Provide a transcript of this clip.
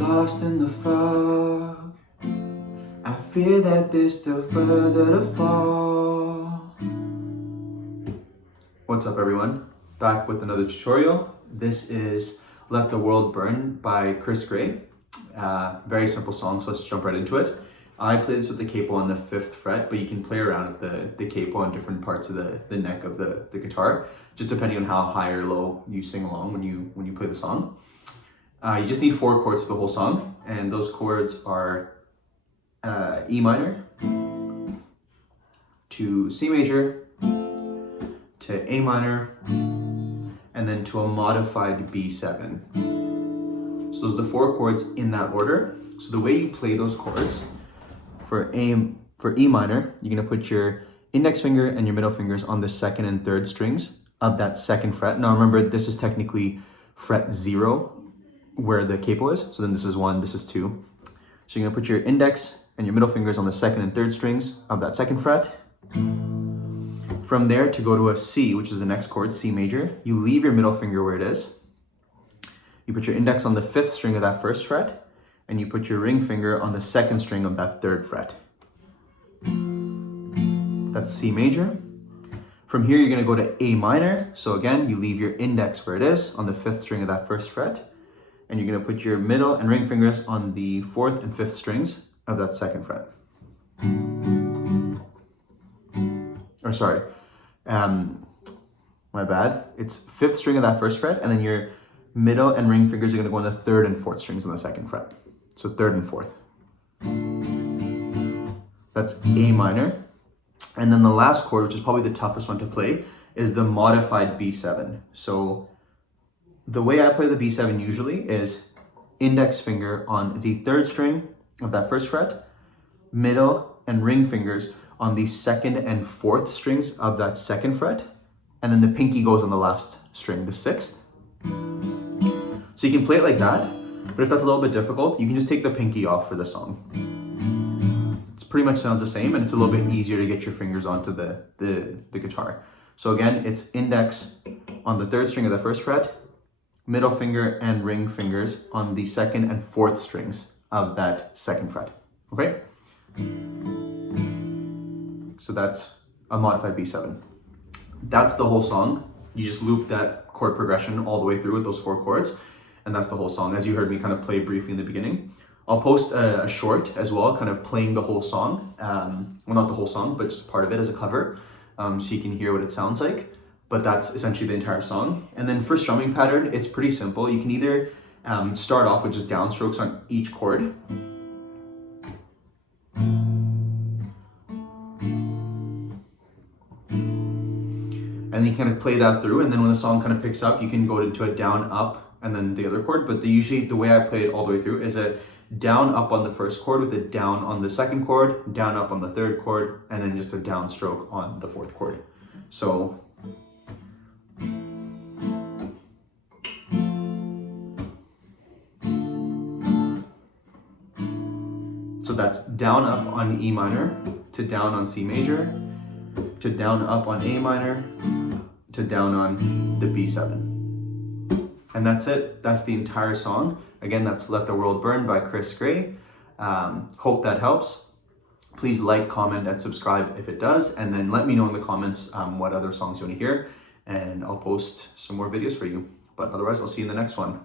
lost in the fog. I fear that there's still further to fall. What's up everyone? Back with another tutorial. This is Let the World Burn by Chris Gray. Very simple song, so let's jump right into it. I play this with the capo on the 5th fret, but you can play around with the capo on different parts of the neck of the guitar, just depending on how high or low you sing along when you play the song. You just need 4 chords for the whole song, and those chords are E minor to C major to A minor and then to a modified B7. So those are the 4 chords in that order. So the way you play those chords, for E minor, you're gonna put your index finger and your middle fingers on the 2nd and 3rd strings of that 2nd fret. Now remember, this is technically fret 0 where the capo is. So then this is 1, this is 2. So you're gonna put your index and your middle fingers on the 2nd and 3rd strings of that 2nd fret. From there, to go to a C, which is the next chord, C major, you leave your middle finger where it is. You put your index on the 5th string of that 1st fret, and you put your ring finger on the 2nd string of that 3rd fret. That's C major. From here, you're gonna go to A minor. So again, you leave your index where it is on the 5th string of that 1st fret, and you're gonna put your middle and ring fingers on the 4th and 5th strings of that 2nd fret. Or sorry, my bad. It's 5th string of that 1st fret, and then your middle and ring fingers are gonna go on the 3rd and 4th strings on the 2nd fret. So 3rd and 4th. That's A minor. And then the last chord, which is probably the toughest one to play, is the modified B7. So the way I play the B7 usually is index finger on the 3rd string of that 1st fret, middle and ring fingers on the 2nd and 4th strings of that 2nd fret, and then the pinky goes on the last string, the 6th. So you can play it like that, but if that's a little bit difficult, you can just take the pinky off for the song. It pretty much sounds the same, and it's a little bit easier to get your fingers onto the guitar. So again, it's index on the 3rd string of the 1st fret, middle finger and ring fingers on the 2nd and 4th strings of that 2nd fret, okay? So that's a modified B7. That's the whole song. You just loop that chord progression all the way through with those 4 chords, and that's the whole song, as you heard me kind of play briefly in the beginning. I'll post a short as well, kind of playing the whole song. Well, not the whole song, but just part of it as a cover, so you can hear what it sounds like. But that's essentially the entire song. And then for strumming pattern, it's pretty simple. You can either start off with just downstrokes on each chord. And then you kind of play that through, and then when the song kind of picks up, you can go into a down, up, and then the other chord. But usually the way I play it all the way through is a down, up on the 1st chord with a down on the 2nd chord, down, up on the 3rd chord, and then just a downstroke on the 4th chord. So that's down, up on E minor, to down on C major, to down, up on A minor, to down on the B7. And that's it. That's the entire song. Again, that's Let the World Burn by Chris Gray. Hope that helps. Please like, comment, and subscribe if it does. And then let me know in the comments what other songs you want to hear. And I'll post some more videos for you. But otherwise, I'll see you in the next one.